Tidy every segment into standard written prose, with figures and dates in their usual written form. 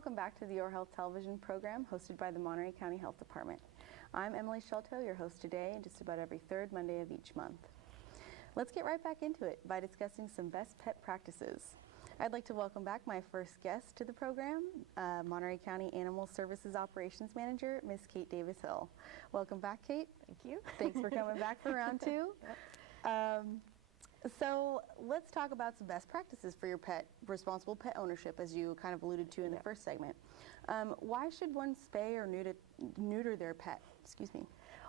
Welcome back to the Your Health television program hosted by the Monterey County Health Department. I'm Emily Sciolto, your host today, and just about every third Monday of each month. Let's get right back into it by discussing some best pet practices. I'd like to welcome back my first guest to the program, Monterey County Animal Services Operations Manager, Ms. Kate Davis-Hill. Welcome back, Kate. Thank you. Thanks for coming back for round two. Yep. So let's talk about some best practices for your pet, responsible pet ownership, as you kind of alluded to in the first segment. Why should one spay or neuter their pet? Excuse me.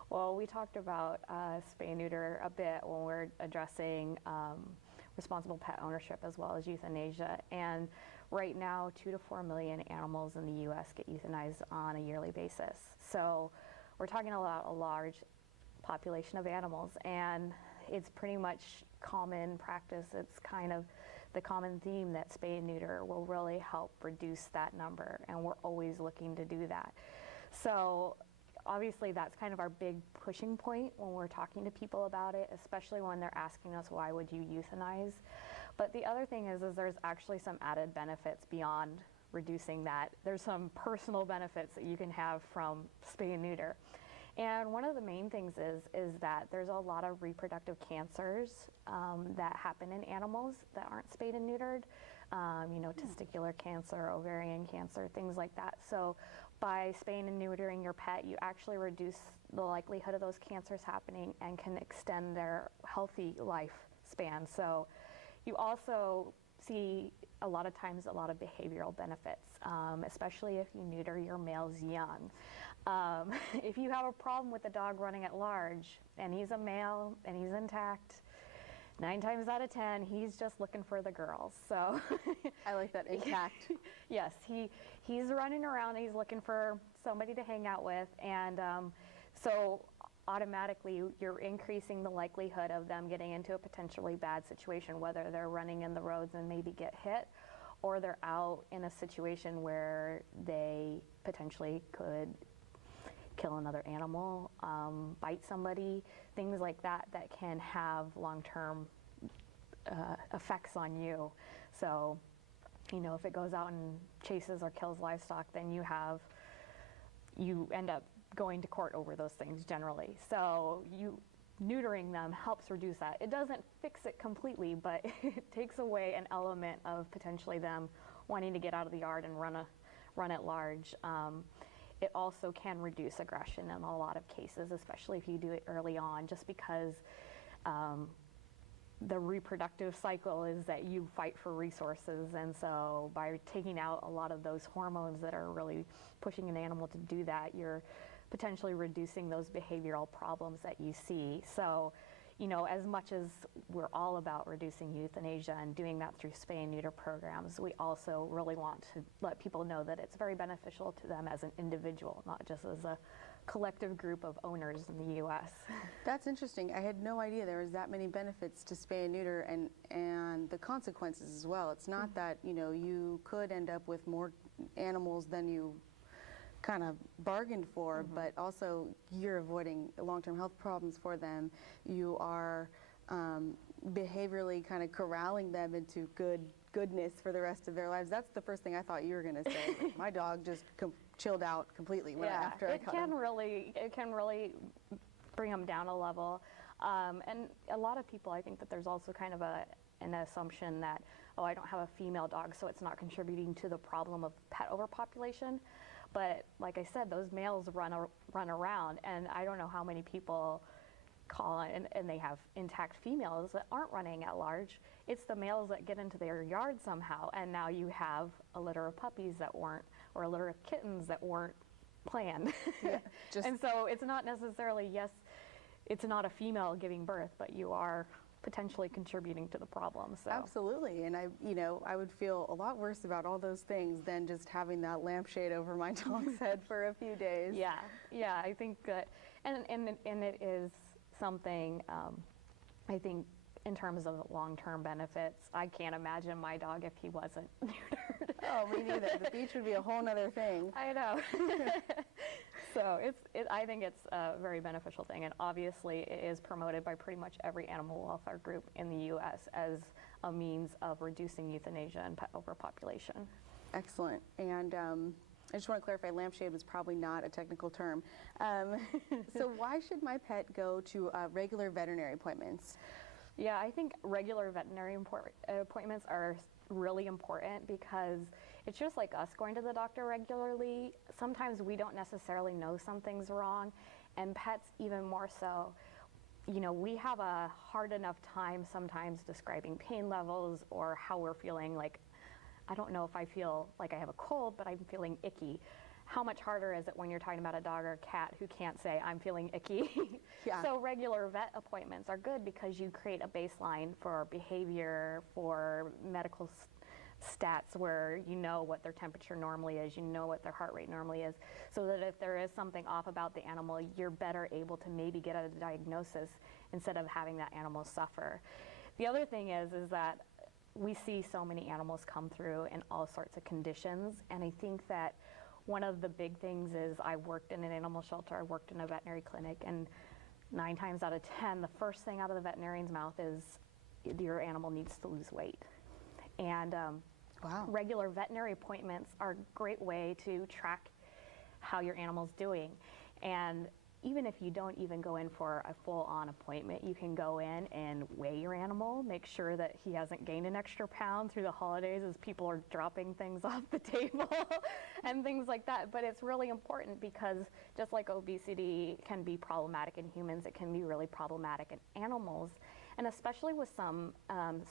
Well, we talked about spay and neuter a bit when we're addressing responsible pet ownership as well as euthanasia. And right now, 2 to 4 million animals in the U.S. get euthanized on a yearly basis. So we're talking about a large population of animals, and it's pretty much common practice. It's kind of the common theme that spay and neuter will really help reduce that number, and we're always looking to do that. So obviously that's kind of our big pushing point when we're talking to people about it, especially when they're asking us, why would you euthanize? But the other thing is there's actually some added benefits beyond reducing that. There's some personal benefits that you can have from spay and neuter. And one of the main things is that there's a lot of reproductive cancers that happen in animals that aren't spayed and neutered. Testicular cancer, ovarian cancer, things like that. So by spaying and neutering your pet, you actually reduce the likelihood of those cancers happening and can extend their healthy lifespan. So you also see a lot of times a lot of behavioral benefits, especially if you neuter your males young. If you have a problem with the dog running at large and he's a male and he's intact, 9 times out of 10 he's just looking for the girls. So I like that, intact. Yes, he's running around and he's looking for somebody to hang out with, and so automatically you're increasing the likelihood of them getting into a potentially bad situation, whether they're running in the roads and maybe get hit, or they're out in a situation where they potentially could kill another animal, bite somebody, things like that that can have long-term effects on you. So, if it goes out and chases or kills livestock, then you end up going to court over those things generally. So neutering them helps reduce that. It doesn't fix it completely, but it takes away an element of potentially them wanting to get out of the yard and run at large. It also can reduce aggression in a lot of cases, especially if you do it early on, just because the reproductive cycle is that you fight for resources. And so by taking out a lot of those hormones that are really pushing an animal to do that, you're potentially reducing those behavioral problems that you see. So, as much as we're all about reducing euthanasia and doing that through spay and neuter programs, we also really want to let people know that it's very beneficial to them as an individual, not just as a collective group of owners in the U.S. That's interesting. I had no idea there was that many benefits to spay and neuter, and the consequences as well. It's not that, you could end up with more animals than you kind of bargained for, but also you're avoiding long-term health problems for them. You are behaviorally kind of corralling them into goodness for the rest of their lives. That's the first thing I thought you were going to say. My dog just chilled out completely after I cut him. It can really bring them down a level. And a lot of people, I think that there's also kind of an assumption that, I don't have a female dog, so it's not contributing to the problem of pet overpopulation. But like I said, those males run around, and I don't know how many people call and they have intact females that aren't running at large. It's the males that get into their yard somehow, and now you have a litter of puppies that weren't, or a litter of kittens that weren't planned. Yeah, and so it's not necessarily, it's not a female giving birth, but you are potentially contributing to the problem. So. Absolutely, and I would feel a lot worse about all those things than just having that lampshade over my dog's head for a few days. Yeah, I think that, and it is something, I think in terms of long-term benefits, I can't imagine my dog if he wasn't neutered. Oh, me neither. The beach would be a whole nother thing. I know. So I think it's a very beneficial thing, and obviously it is promoted by pretty much every animal welfare group in the U.S. as a means of reducing euthanasia and pet overpopulation. Excellent. And I just want to clarify, lampshade is probably not a technical term. So why should my pet go to regular veterinary appointments? Yeah, I think regular veterinary appointments are really important because it's just like us going to the doctor regularly. Sometimes we don't necessarily know something's wrong, and pets even more so. You know, we have a hard enough time sometimes describing pain levels or how we're feeling. Like, I don't know if I feel like I have a cold, but I'm feeling icky. How much harder is it when you're talking about a dog or a cat who can't say, I'm feeling icky? Yeah. So regular vet appointments are good because you create a baseline for behavior, for medical stats where you know what their temperature normally is, you know what their heart rate normally is, so that if there is something off about the animal, you're better able to maybe get a diagnosis instead of having that animal suffer. The other thing is that we see so many animals come through in all sorts of conditions, and I think that one of the big things is I worked in an animal shelter, I worked in a veterinary clinic, and 9 times out of 10, the first thing out of the veterinarian's mouth is your animal needs to lose weight. And Wow. regular veterinary appointments are a great way to track how your animal's doing. And even if you don't even go in for a full-on appointment, you can go in and weigh your animal, make sure that he hasn't gained an extra pound through the holidays as people are dropping things off the table and things like that. But it's really important because just like obesity can be problematic in humans, it can be really problematic in animals. And especially with some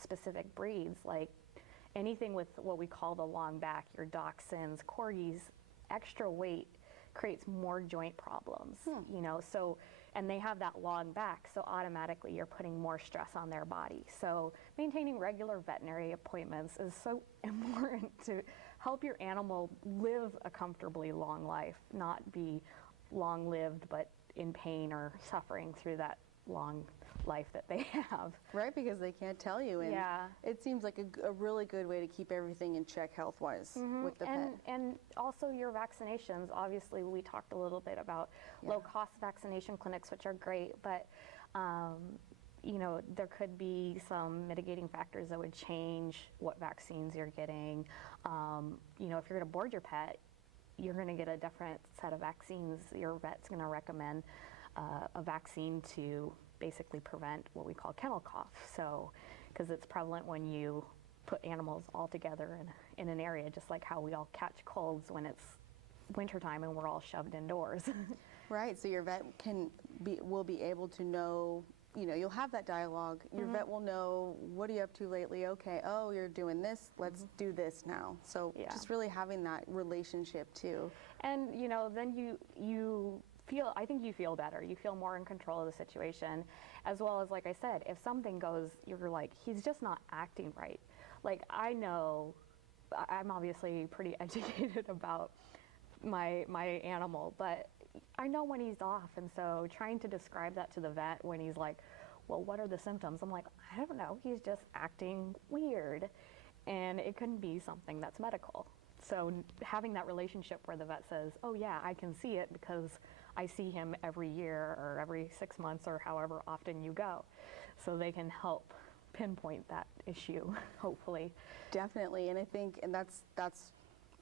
specific breeds, like anything with what we call the long back, your dachshunds, corgis, extra weight creates more joint problems, you know, so, and they have that long back, so automatically you're putting more stress on their body. So maintaining regular veterinary appointments is so important to help your animal live a comfortably long life, not be long-lived but in pain or suffering through that long life that they have. Right, because they can't tell you. And Yeah. it seems like a really good way to keep everything in check health-wise with the pet. And also your vaccinations. Obviously, we talked a little bit about low-cost vaccination clinics, which are great, but you know, there could be some mitigating factors that would change what vaccines you're getting. You know, if you're going to board your pet, you're going to get a different set of vaccines. Your vet's going to recommend a vaccine to basically prevent what we call kennel cough. So, because it's prevalent when you put animals all together in an area, just like how we all catch colds when it's wintertime and we're all shoved indoors. Right, so your vet will be able to know, you know, you'll have that dialogue. Your vet will know, what are you up to lately? Okay, oh, you're doing this, let's do this now. So just really having that relationship too. And, you know, then I think you feel better. You feel more in control of the situation, as well as, like I said, if something goes, you're like, he's just not acting right. Like, I know, I'm obviously pretty educated about my animal, but I know when he's off, and so trying to describe that to the vet when he's like, well, what are the symptoms? I'm like, I don't know, he's just acting weird, and it couldn't be something that's medical. So having that relationship where the vet says, oh yeah, I can see it because I see him every year or every 6 months or however often you go. So they can help pinpoint that issue, hopefully. Definitely, and I think, and that's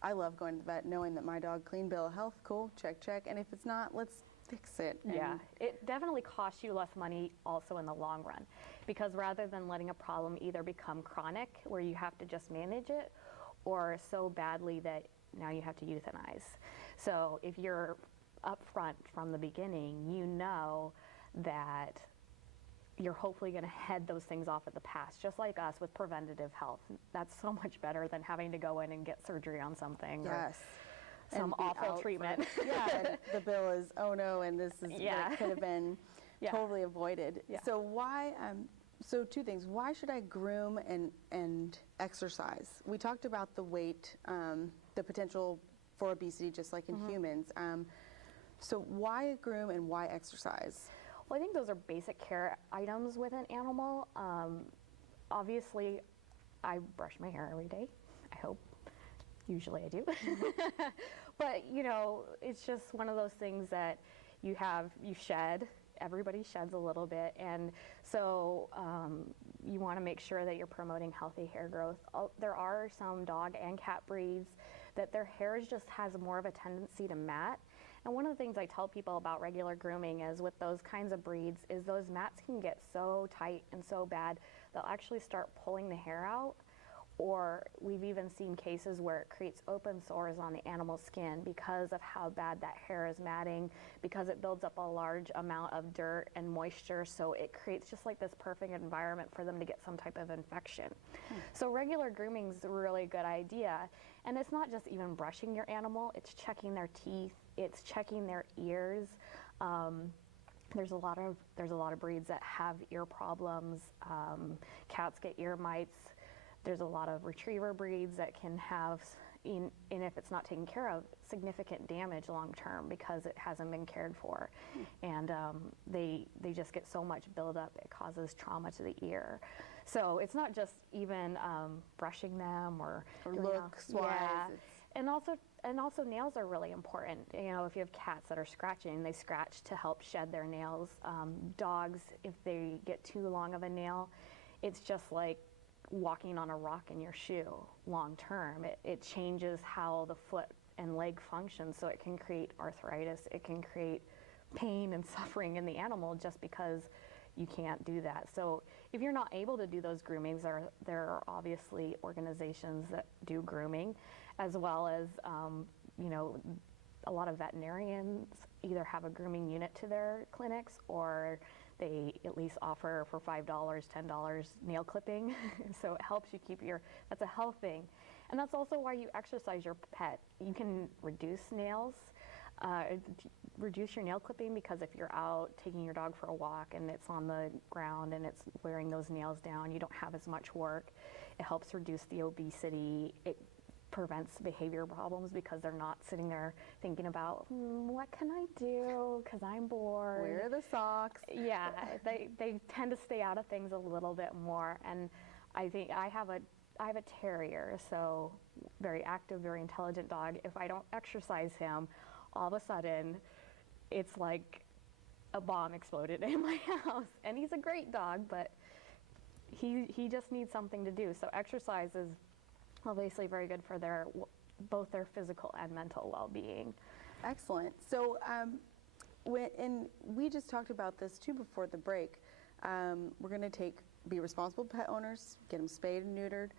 I love going to the vet knowing that my dog clean bill of health, cool, check, check, and if it's not, let's fix it. Yeah, it definitely costs you less money also in the long run, because rather than letting a problem either become chronic where you have to just manage it, or so badly that now you have to euthanize. So if you're upfront from the beginning, you know that you're hopefully going to head those things off at the pass, just like us with preventative health. That's so much better than having to go in and get surgery on something or some awful treatment. And the bill is, oh no, and this is what could have been totally avoided. Yeah. So why, so 2 things. Why should I groom and exercise? We talked about the weight, the potential for obesity, just like in humans. So why groom and why exercise? Well, I think those are basic care items with an animal. Obviously, I brush my hair every day, I hope. Usually I do. But, you know, it's just one of those things that you shed everybody sheds a little bit, and so you want to make sure that you're promoting healthy hair growth. There are some dog and cat breeds that their hair just has more of a tendency to mat. And one of the things I tell people about regular grooming is with those kinds of breeds is those mats can get so tight and so bad, they'll actually start pulling the hair out. Or we've even seen cases where it creates open sores on the animal's skin because of how bad that hair is matting, because it builds up a large amount of dirt and moisture, so it creates just like this perfect environment for them to get some type of infection. So regular grooming is a really good idea. And it's not just even brushing your animal, it's checking their teeth, it's checking their ears. There's a lot of breeds that have ear problems. Cats get ear mites. There's a lot of retriever breeds that can have, and if it's not taken care of, significant damage long term because it hasn't been cared for. And they just get so much buildup, it causes trauma to the ear. So it's not just even brushing them or looks-wise. Yeah. And also nails are really important. You know, if you have cats that are scratching, they scratch to help shed their nails. Dogs, if they get too long of a nail, it's just like walking on a rock in your shoe long term. It changes how the foot and leg function, so it can create arthritis, it can create pain and suffering in the animal just because you can't do that. So if you're not able to do those groomings, there are obviously organizations that do grooming, as well as a lot of veterinarians either have a grooming unit to their clinics, or they at least offer for $5, $10 nail clipping. So it helps you keep that's a health thing. And that's also why you exercise your pet. You can reduce nails, reduce your nail clipping, because if you're out taking your dog for a walk and it's on the ground and it's wearing those nails down, you don't have as much work. It helps reduce the obesity. It prevents behavior problems because they're not sitting there thinking about, what can I do because I'm bored. Where are the socks? Yeah, they tend to stay out of things a little bit more. And I think I have a terrier, so very active, very intelligent dog. If I don't exercise him, all of a sudden it's like a bomb exploded in my house. And he's a great dog, but he just needs something to do. So exercise is obviously very good for both their physical and mental well-being. Excellent. So we just talked about this too before the break. We're going to be responsible pet owners, get them spayed and neutered,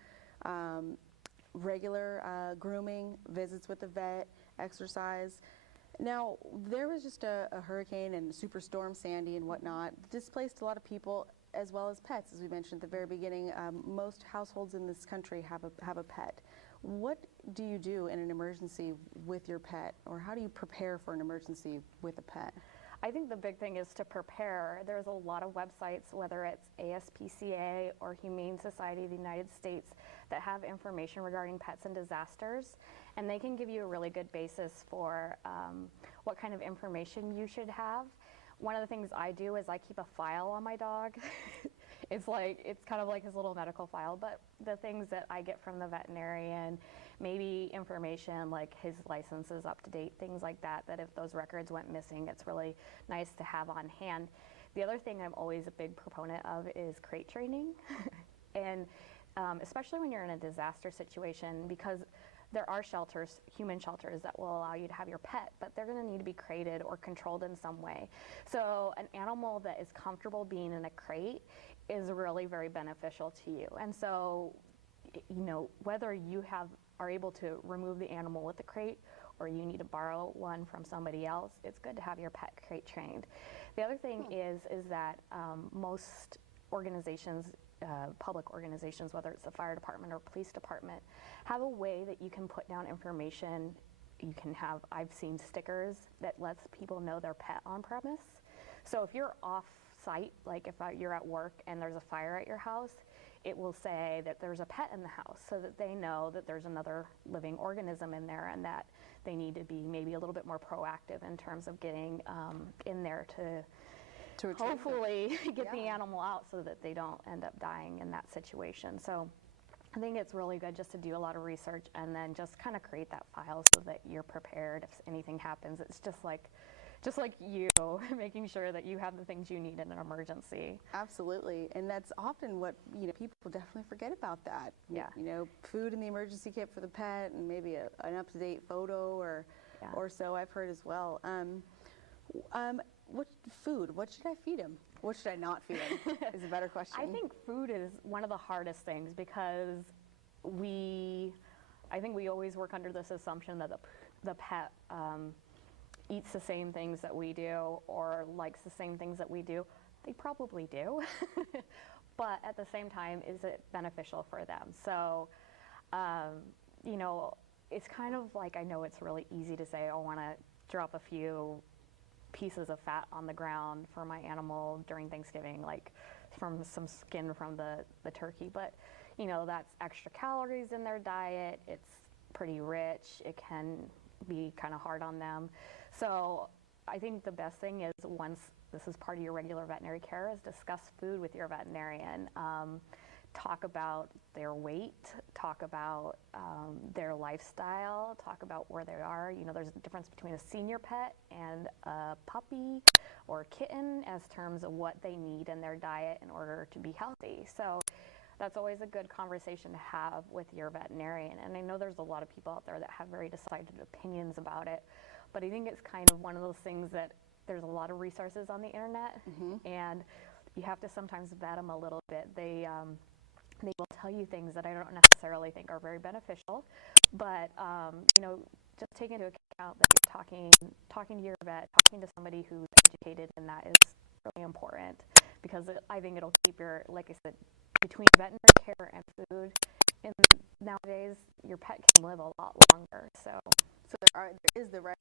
regular grooming, visits with the vet, exercise. Now, there was just a hurricane and Superstorm Sandy and whatnot, displaced a lot of people as well as pets. As we mentioned at the very beginning, most households in this country have a pet. What do you do in an emergency with your pet, or how do you prepare for an emergency with a pet? I think the big thing is to prepare. There's a lot of websites, whether it's ASPCA or Humane Society of the United States, that have information regarding pets and disasters, and they can give you a really good basis for what kind of information you should have. One of the things I do is I keep a file on my dog. It's kind of like his little medical file, but the things that I get from the veterinarian, maybe information like his license is up to date, things like that if those records went missing, it's really nice to have on hand. The other thing I'm always a big proponent of is crate training. And especially when you're in a disaster situation, because there are shelters, human shelters, that will allow you to have your pet, but they're going to need to be crated or controlled in some way. So an animal that is comfortable being in a crate is really very beneficial to you. And so, whether you are able to remove the animal with the crate or you need to borrow one from somebody else, it's good to have your pet crate trained. The other thing is that most organizations, public organizations, whether it's the fire department or police department, have a way that you can put down information. I've seen stickers that lets people know their pet on premise. So if you're off site, like if you're at work and there's a fire at your house, it will say that there's a pet in the house so that they know that there's another living organism in there and that they need to be maybe a little bit more proactive in terms of getting in there to hopefully get the animal out so that they don't end up dying in that situation. So I think it's really good just to do a lot of research and then just kind of create that file so that you're prepared if anything happens. It's just like just like you, making sure that you have the things you need in an emergency. Absolutely, and that's often what people definitely forget about that. Yeah. Food in the emergency kit for the pet, and maybe an up-to-date photo or so I've heard as well. What food? What should I feed him? What should I not feed him? Is a better question. I think food is one of the hardest things because I think we always work under this assumption that the pet eats the same things that we do or likes the same things that we do. They probably do, but at the same time, is it beneficial for them? So, it's kind of like, I know it's really easy to say, I want to drop a few pieces of fat on the ground for my animal during Thanksgiving, like from some skin from the turkey, but that's extra calories in their diet. It's pretty rich. It can be kind of hard on them. So I think the best thing is, once this is part of your regular veterinary care, is discuss food with your veterinarian. Talk about their weight, talk about their lifestyle, talk about where they are. There's a difference between a senior pet and a puppy or a kitten as terms of what they need in their diet in order to be healthy. So that's always a good conversation to have with your veterinarian. And I know there's a lot of people out there that have very decided opinions about it, but I think it's kind of one of those things that there's a lot of resources on the internet, and you have to sometimes vet them a little bit. They will tell you things that I don't necessarily think are very beneficial, but just take into account that you're talking to your vet, talking to somebody who's educated in that is really important, because I think it'll keep like I said, between veterinary care and food, and nowadays your pet can live a lot longer. So there is the right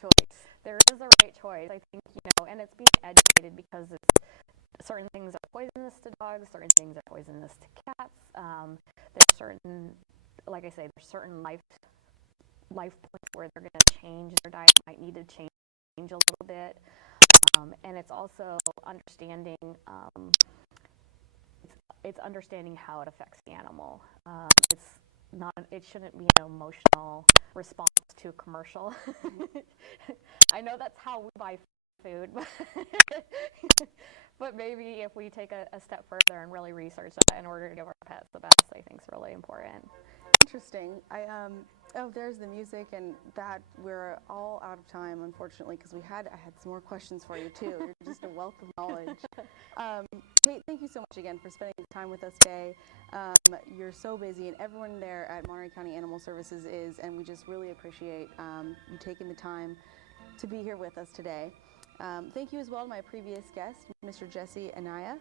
choice. There is a right choice, I think, and it's being educated, because certain things are poisonous to dogs, certain things are poisonous to cats. There's certain, like I say, there's certain life points where they're going to change their diet, might need to change a little bit, and it's also understanding. It's understanding how it affects the animal. It shouldn't be an emotional response to a commercial. I know that's how we buy food, but maybe if we take a step further and really research that in order to give our pets the best, I think is really important. Interesting. There's the music, and that we're all out of time, unfortunately, because I had some more questions for you too. You're just a wealth of knowledge. Kate, thank you so much again for spending time with us today. You're so busy, and everyone there at Monterey County Animal Services is, and we just really appreciate you taking the time to be here with us today. Thank you as well to my previous guest, Mr. Jesse Anaya.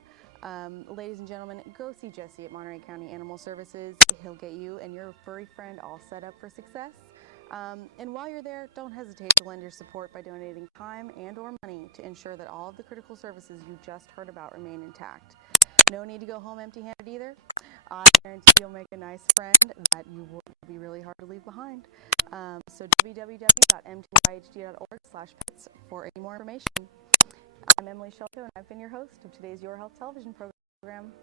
Ladies and gentlemen, go see Jesse at Monterey County Animal Services. He'll get you and your furry friend all set up for success. And while you're there, don't hesitate to lend your support by donating time and or money to ensure that all of the critical services you just heard about remain intact. No need to go home empty-handed either. I guarantee you'll make a nice friend that you will be really hard to leave behind. So www.mtyhd.org/pets for any more information. I'm Emily Sciolto, and I've been your host of today's Your Health television program.